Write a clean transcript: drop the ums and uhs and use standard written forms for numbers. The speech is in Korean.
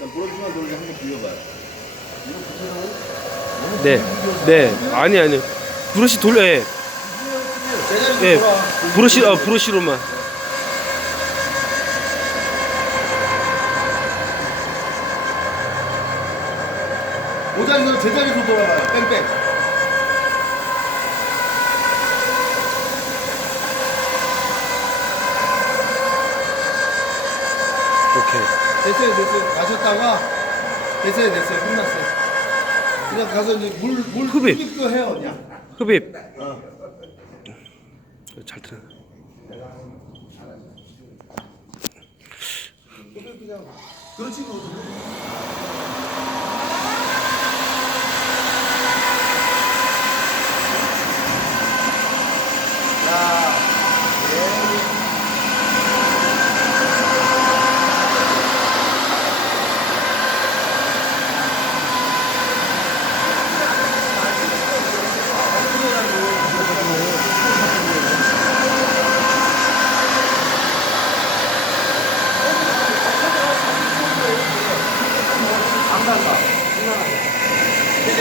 일단 브러쉬만 돌려서 한번 비워봐요. 네. 네. 아니. 브러쉬 돌려. 예. 제자리로 예. 돌아. 브러쉬로만. 모자리에서 제자리로 돌아가요. 뺑뺑. 오케이. 됐어요. 가셨다가 됐어요. 끝났어요. 그냥 가서 이제 물 흡입. 흡입도 해요, 그냥. 흡입. 잘 들어. 흡입 그냥 그렇지 뭐.